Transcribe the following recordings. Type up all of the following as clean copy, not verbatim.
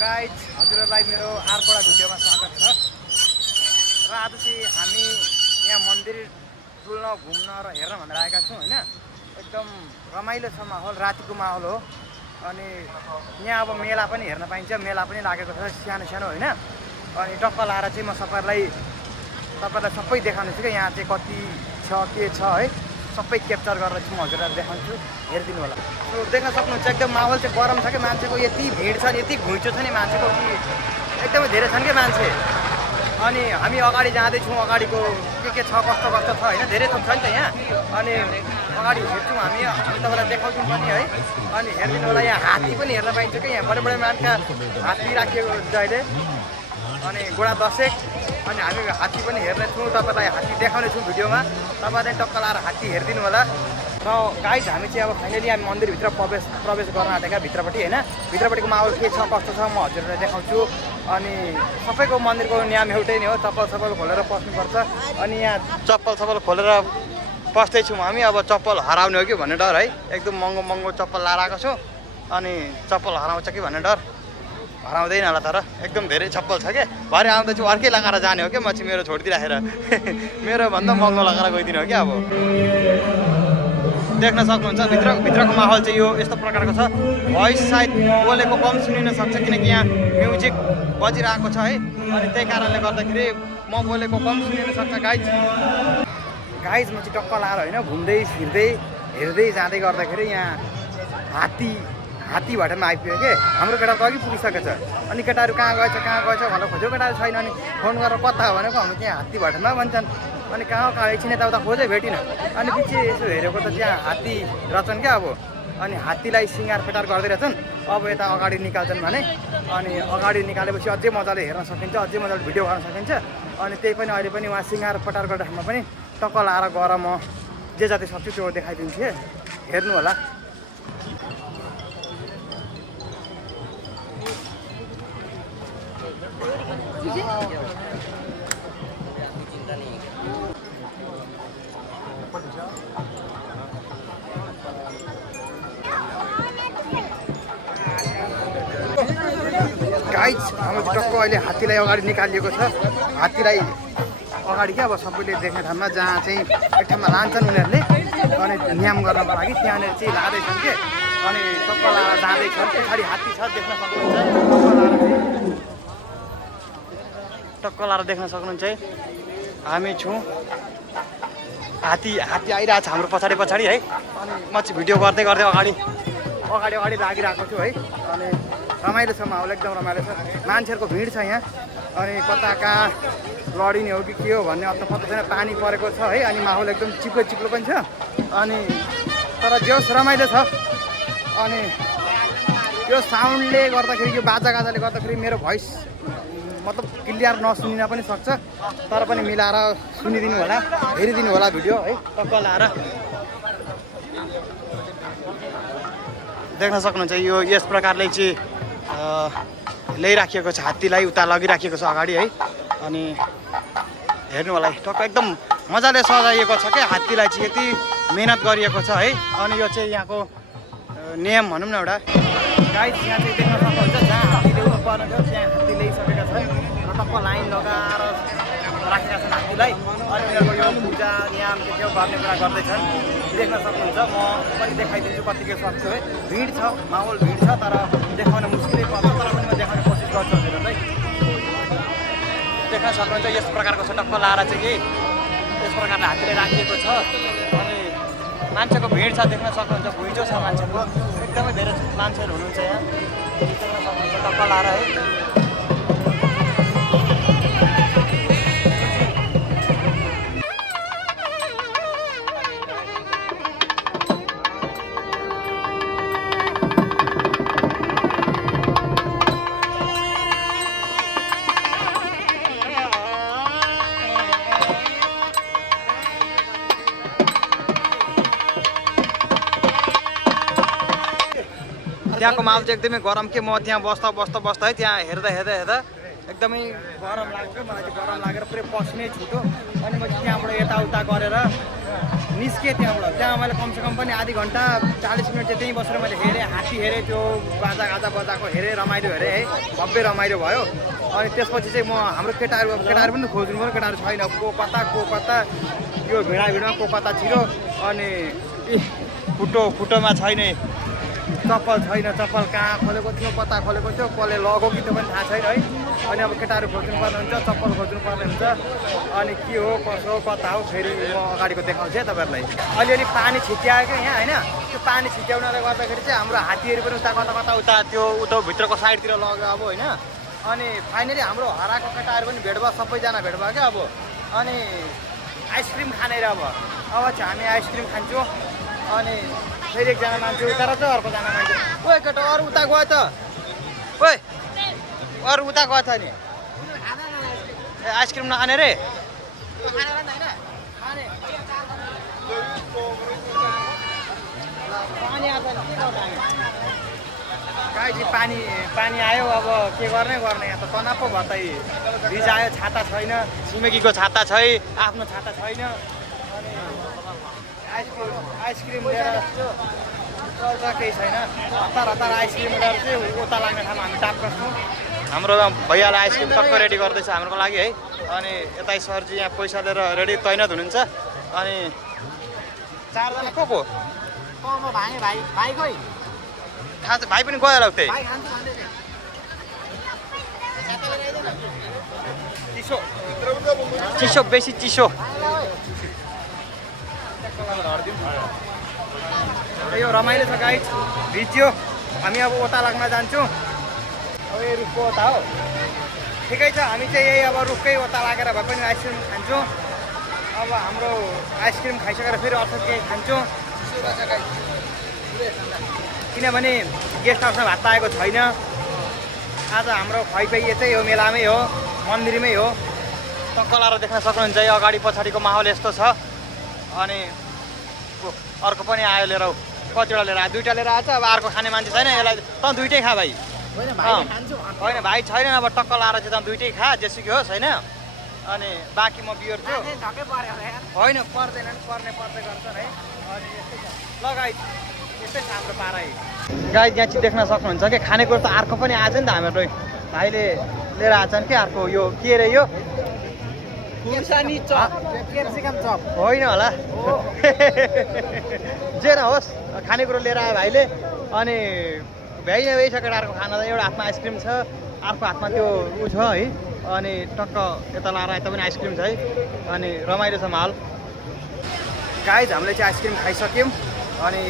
Guys हजुरहरूलाई मेरो अर्कोवटा भिडियोमा स्वागत छ। र आज चाहिँ हामी यहाँ मन्दिर डुल्न घुम्न र हेर्न भनेर आएका छौँ होइन। एकदम रमाइलो छ माहौल, रातिको माहौल हो। अनि यहाँ अब मेला पनि हेर्न पाइन्छ, मेला पनि लागेको छ सानो सानो होइन। अनि टक्क लाएर चाहिँ म तपाईँलाई सबै देखाउनु छु कि यहाँ चाहिँ कति छ के छ है, सबै क्याप्चर गरेर चाहिँ म हजुरलाई देखाउँछु, हेरिदिनु होला। देख्न सक्नुहुन्छ एकदम माहौल चाहिँ गरम छ कि मान्छेको यति भिड छ, यति घुइँचो छ नि मान्छेको कि एकदमै धेरै छन् कि मान्छे। अनि हामी अगाडि जाँदैछौँ, अगाडिको के छ कस्तो कस्तो छ होइन, धेरै थोक छ नि त यहाँ। अनि अगाडि हेर्छौँ हामी तपाईँलाई देखाउँछौँ पनि है। अनि हेरिदिनु होला, यहाँ हात्ती पनि हेर्न पाइन्छ कि यहाँ बडे बडे मान्छे हात्ती राखिएको हुन्छ अहिले। अनि गोडा दसेक अनि हामी हात्ती पनि हेर्नेछौँ, तपाईँलाई हात्ती देखाउनेछौँ भिडियोमा। तपाईँले टक्क लाएर हात्ती हेरिदिनु होला। र गाइज हामी चाहिँ अब फाइनली हामी मन्दिरभित्र प्रवेश गर्न आँटेका भित्रपट्टि होइन। भित्रपट्टिको माहौल के छ कस्तो छ म हजुरलाई देखाउँछु। अनि सबैको मन्दिरको नियम एउटै नै हो, चप्पल खोलेर पस्नुपर्छ। अनि यहाँ चप्पल खोलेर पस्दैछौँ हामी। अब चप्पल हराउने हो कि भन्ने डर है, एकदम महँगो चप्पल लाएर आएको छु। अनि चप्पल हराउँछ कि भन्ने डर, हराउँदैन होला। तर एकदम धेरै चप्पल छ क्या, भरे आउँदैछु अर्कै लगाएर जाने हो क्या म चाहिँ, मेरो छोडिदिइराखेर मेरो भन्दा महँगो लगाएर गइदिनु हो क्या। अब देख्न सक्नुहुन्छ भित्रको माहौल चाहिँ यो यस्तो प्रकारको छ। भोइस सायद बोलेको कम सुनिन सक्छ किनकि यहाँ म्युजिक बजिरहेको छ है। अनि त्यही कारणले गर्दाखेरि म बोलेको कम सुनिन सक्छ गाइज म चाहिँ टक्क लाएर होइन घुम्दै फिर्दै हेर्दै जाँदै गर्दाखेरि यहाँ हात्ती भटामा आइपुग्यो कि हाम्रो केटा त अघि पुगिसकेको छ। अनि केटाहरू कहाँ गएछ भनेर खोज्यो, केटाहरू छैन। अनि फोन गरेर कता हो भनेको हाम्रो त्यहाँ हात्ती भटामा भन्छन्। अनि कहाँ एकछिन यताउता खोज्यो भेटिन। अनि पछि यसो हेरेको त त्यहाँ हात्ती रहेछन् क्या अब। अनि हात्तीलाई सिँगार फेटार गर्दै रहेछन्। अब यता अगाडि निकाल्छन् भने अनि अगाडि निकालेपछि अझै मजाले हेर्न सकिन्छ, अझै मजाले भिडियो गर्न सकिन्छ। अनि त्यही पनि अहिले पनि उहाँ सिँगार फटार गर्ने ठाउँमा पनि टक्क लाएर गएर म जे जति सक्छु त्यो देखाइदिन्छु, हेर्नु होला। गाइज हाम्रो टक्क अहिले हात्तीलाई अगाडि निकालिएको छ। हात्तीलाई अगाडि क्या अब सबैले देख्ने ठाउँमा जहाँ चाहिँ एक ठाउँमा लान्छन् उनीहरूले अनि नियम गर्नको लागि त्यहाँनिर चाहिँ लाँदैछन् कि। अनि टक्क लाएर जाँदैछन्, पछाडि हात्ती छ देख्न सक्नुहुन्छ। टक्क लाएर देख्न सक्नुहुन्छ है, हामी छौँ। हात्ती आइरहेको छ हाम्रो पछाडि है। अनि म चाहिँ भिडियो गर्दै अगाडि लागिरहेको छु है। अनि रमाइलो छ माहौल, एकदम रमाइलो छ। मान्छेहरूको भिड छ यहाँ। अनि कता कहाँ लडिने हो कि के हो भन्ने अत्त पत्तो छैन। पानी परेको छ है। अनि माहौल एकदम चिप्लो पनि छ। अनि तर जोस् रमाइलो छ। अनि यो साउन्डले गर्दाखेरि, यो बाजागाजाले गर्दाखेरि मेरो भोइस मतलब क्लियर नसुनिन पनि सक्छ। तर पनि मिलाएर सुनिदिनु होला, हेरिदिनु होला भिडियो है। टक्क लाएर देख्न सक्नुहुन्छ यो यस प्रकारले चाहिँ ल्याइराखिएको छ, हात्तीलाई उता लगिराखिएको छ अगाडि है। अनि हेर्नु होला टक्क एकदम मजाले सजाइएको छ क्या। हात्तीलाई चाहिँ यति मेहनत गरिएको छ है। अनि यो चाहिँ यहाँको नियम भनौँ न एउटा। गाइस यहाँ चाहिँ देख्न सक्नुहुन्छ जहाँ हात्ती ल्याउनु पर्ने थियो त्यहाँ हात्ती ल्याइसकेका छन् र टक्क लाइन लगाएर राखेका छन् हात्तीलाई। अनि उनीहरूको यो पूजा नियम के के गर्ने कुरा गर्दैछन्, देख्न सक्नुहुन्छ। म पनि देखाइदिन्छु कतिको सक्छु है। भिड छ, माहौल भिड छ, तर देखाउन मुस्किलै पर्छ। तर पनि म देखाउने कोसिस गर्छु हजुरहरूलाई। देख्न सक्नुहुन्छ यस प्रकारको छ, टक्क लाएर चाहिँ यस प्रकारले हात्तीले राखिएको छ। अनि मान्छेको भिड छ देख्न सक्नुहुन्छ, घुइँचो छ मान्छेको, एकदमै धेरै मान्छेहरू हुनुहुन्छ यहाँ। देख्न सक्नुहुन्छ टक्क लाएर है। त्यहाँको माहौल चाहिँ एकदमै गरम के। म त्यहाँ बस्दा है त्यहाँ हेर्दा एकदमै गरम लाग्यो क्या मलाई चाहिँ गरम लागेर पुरै पसिनै छुट्यो अनि म त्यहाँबाट यताउता गरेर निस्केँ त्यहाँबाट त्यहाँ मैले कमसेकम पनि आधी घन्टा 40 मिनट चाहिँ त्यहीँ बसेर मैले हेरेँ हात्ती हेरेँ त्यो गाजा बजाएको हेरेँ रमाइलो हेरेँ है भव्य रमाइलो भयो अनि त्यसपछि चाहिँ म हाम्रो केटाहरू पनि खोज्नु पऱ्यो केटाहरू छैन को कता यो भिडमा को कता छिरो अनि फुटोमा छैन चप्पल छैन चप्पल कहाँ खोलेको थियो कता खोलेको थियो कसले लगो कि त्यो पनि थाहा छैन है अनि अब केटाहरू खोज्नुपर्ने हुन्छ चप्पल खोज्नुपर्ने हुन्छ अनि के हो कसो कता हो फेरि म अगाडिको देखाउँछु है तपाईँहरूलाई अलिअलि पानी छिट्यायो क्या यहाँ होइन त्यो पानी छिट्याउनाले गर्दाखेरि चाहिँ हाम्रो हात्तीहरू पनि उता त्यो भित्रको साइडतिर लग्यो अब होइन अनि फाइनली हाम्रो हराएको केटाहरू पनि भेट भयो सबैजना भेट भयो क्या अब अनि आइसक्रिम खाने र अब चाहिँ हामी आइसक्रिम खान्छौँ अनि फेरि एकजना मान्छे उता र चाहिँ अर्कोजना मान्छे ओए केटा अरू उता गयो त ओए अरू उता गयो त नि ए आइसक्रिम नखाने रे गाईजी पानी आयो अब के गर्ने यहाँ त तनाव पो भयो त भिजायो छाता छैन छिमेकीको छाता छै आफ्नो छाता छैन अनि आइसक्रिम लिएर चल्छ केही छैन हतार आइसक्रिम लिएर चाहिँ उता लाग्ने ठाउँमा हामी टाप गर्छौँ हाम्रो भैयालाई आइसक्रिम टक्क रेडी गर्दैछ हाम्रो लागि है अनि यता सरजी यहाँ पैसा लिएर रेडी तैनात हुनुहुन्छ अनि चारजना को भाइ खोइ थाहा छ भाइ पनि गयो होला उतै चिसो बेसी चिसो यो रमाइलो छ गाइड भिज्यो हामी अब ओता लाग्न जान्छौँ अब यो रुखको ओता हो ठिकै छ हामी चाहिँ यही अब रुखकै ओता लागेर भए पनि आइसक्रिम खान्छौँ अब हाम्रो आइसक्रिम खाइसकेर फेरि अर्को केही खान्छौँ किनभने गेस्ट हाउसमा भात पाएको छैन आज हाम्रो खुवाइपाइ यतै हो मेलामै हो मन्दिरमै हो टक्क लाएर देख्न सक्नुहुन्छ यो अगाडि पछाडिको माहौल यस्तो छ अनि अर्को पनि आयो लिएर कतिवटा लिएर आयो दुईवटा लिएर आएछ अब अर्को खाने मान्छे छैन यसलाई त दुइटै खा भाइ होइन भाइ छैन अब टक्क लाएर चाहिँ त दुइटै खा जेसुकै होस् होइन अनि बाँकी म बियर छु होइन पर्दैन पर्दै गर्छन् है अनि यस्तै छ ल गाई यस्तै छ हाम्रो पारै गाई यहाँ चाहिँ देख्न सक्नुहुन्छ कि खानेकुरो त अर्को पनि आएछ नि त हाम्रो भाइले लिएर आएछन् कि अर्को यो के अरे यो होइन होला जे नहोस् खानेकुरो लिएर आयो भाइले अनि भ्याइ नै छ केटाहरूको खाना त एउटा हातमा आइसक्रिम छ अर्को हातमा त्यो ऊ छ है अनि टक्क यता लाएर यता पनि आइसक्रिम छ है अनि रमाइलो छ माहौल गाइज हामीले चाहिँ आइसक्रिम खाइसक्यौँ अनि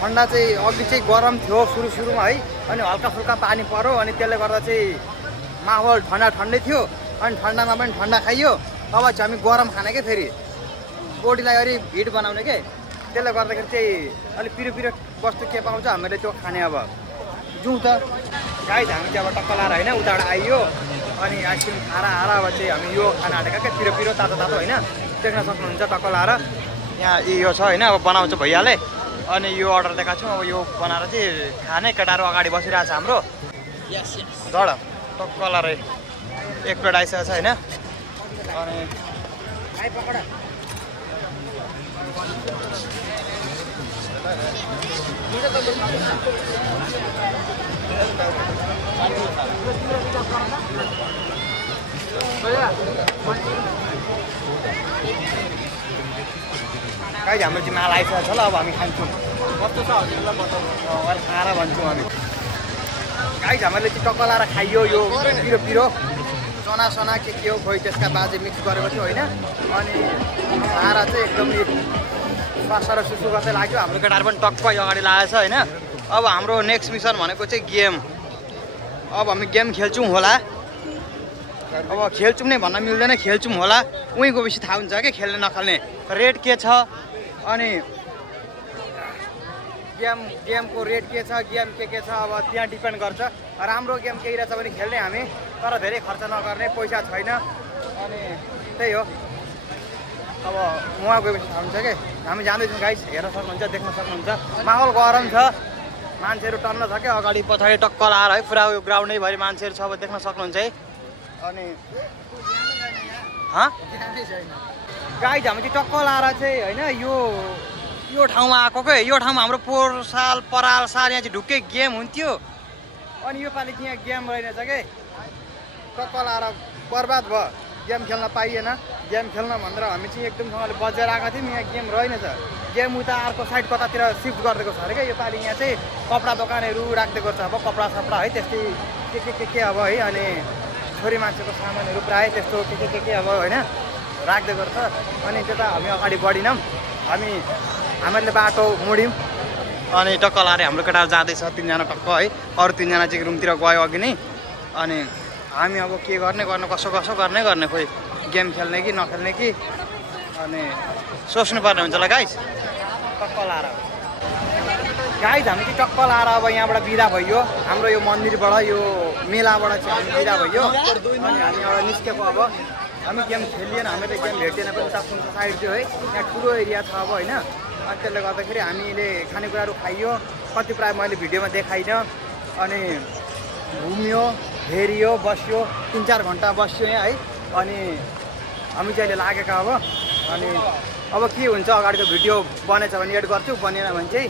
ठन्डा चाहिँ अघि चाहिँ गरम थियो सुरुमा है अनि हल्का फुल्का पानी पऱ्यो अनि त्यसले गर्दा चाहिँ माहौल ठन्डै थियो अनि ठन्डामा पनि ठन्डा खाइयो अब चाहिँ हामी गरम खाने क्या फेरि बोडीलाई अलिक हिट बनाउने के त्यसले गर्दाखेरि चाहिँ अलिक पिरो वस्तु के पाउँछ हामीले त्यो खाने अब जाउँ त गाइज हामी चाहिँ अब टक्क लाएर होइन उताबाट आइयो अनि आइसक्रिम खाएर अब चाहिँ हामी यो खाना आँटेका क्या पिरो तातो होइन देख्न सक्नुहुन्छ टक्क लाएर यहाँ यो छ होइन अब बनाउँछ भैयाले अनि यो अर्डर दिएका छौँ अब यो बनाएर चाहिँ खाने केटाहरू अगाडि बसिरहेको छ हाम्रो झड टक्क लाएर एक प्लेट आइसकेको छ होइन अनि गाइज हाम्रो चाहिँ माल आइसकेको छ ल अब हामी खान्छौँ कस्तो छ हजुरलाई बताउनु खाएर भन्छौँ हामी गाइज हामीले चाहिँ टक्क लाएर खाइयो यो पिरो सना के हो खोइ त्यसका बाजे मिक्स गरेको थियो होइन अनि खाएर चाहिँ एकदम स्वास्थ्य र सुसु गर्दै लाग्यो हाम्रो केटाहरू पनि टक्क अगाडि लागेको छ होइन अब हाम्रो नेक्स्ट मिसन भनेको चाहिँ गेम अब हामी गेम खेल्छौँ होला अब खेल्छौँ नै भन्न मिल्दैन खेल्छौँ होला उहीँ गएपछि थाहा हुन्छ क्या खेल्ने नखेल्ने रेट के छ अनि गेमको रेट के छ गेम के छ अब त्यहाँ डिपेन्ड गर्छ राम्रो गेम केही रहेछ भने खेल्ने हामी तर धेरै खर्च नगर्ने पैसा छैन अनि त्यही हो अब उहाँ गएपछि थाहा हुन्छ कि हामी जाँदैछौँ गाइस हेर्न सक्नुहुन्छ देख्न सक्नुहुन्छ माहौल गरम छ मान्छेहरू टन्न छ क्या अगाडि पछाडि टक्क लाएर है पुरा यो ग्राउन्डैभरि मान्छेहरू छ अब देख्न सक्नुहुन्छ है। अनि गाइज हामी चाहिँ टक्क लाएर चाहिँ होइन यो ठाउँमा आएको क्या। यो ठाउँमा हाम्रो पोहोर साल पराल साल यहाँ चाहिँ ढुक्कै गेम हुन्थ्यो अनि योपालि चाहिँ यहाँ गेम रहेनछ के। टक्क लाएर बर्बाद भयो, गेम खेल्न पाइएन। गेम खेल्न भनेर हामी चाहिँ एकदमसँगले बजेर आएको थियौँ, यहाँ गेम रहेनछ। गेम उता अर्को साइड कतातिर सिफ्ट गरिदिएको छ अरे क्या। योपालि यहाँ चाहिँ कपडा दोकानहरू राखिदिएको छ अब कपडा सपडा है त्यस्तै के अब है। अनि छोरी मान्छेको सामानहरू प्रायः त्यस्तो के अब होइन राखिदिएको छ। अनि त्यता हामी अगाडि बढिनौँ, हामीहरूले बाटो मोड्यौँ अनि टक्क लाएर हाम्रो केटाहरू जाँदैछ 3 जना टक्क है। अरू 3 जना चाहिँ रुमतिर गयो अघि नै। अनि हामी अब के गर्ने कसो गर्ने खोइ गेम खेल्ने कि नखेल्ने कि अनि सोच्नु पर्ने हुन्छ होला गाइज। टक्क लाएर गाइज हामी चाहिँ टक्क लाएर अब यहाँबाट बिदा भयो। हाम्रो यो मन्दिरबाट यो मेलाबाट चाहिँ हामी बिदा भयो। अनि हामी एउटा निस्केको अब हामी गेम खेलिएन, हामीले गेम भेटिएन पनि उता कुन साइड थियो है। यहाँ ठुलो एरिया छ अब होइन। अनि त्यसले गर्दाखेरि हामीले खानेकुराहरू खाइयो, कति प्रायः मैले भिडियोमा देखाइनँ। अनि घुम्यो हेरियो बस्यो 3-4 घन्टा बस्यो यहाँ है। अनि हामी चाहिँ अहिले लागेका अब। अनि अब के हुन्छ अगाडिको भिडियो बनेछ भने एड गर्छु, बनेन भने चाहिँ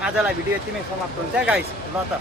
आजलाई भिडियो यति नै समाप्त हुन्छ गाइस। ल त।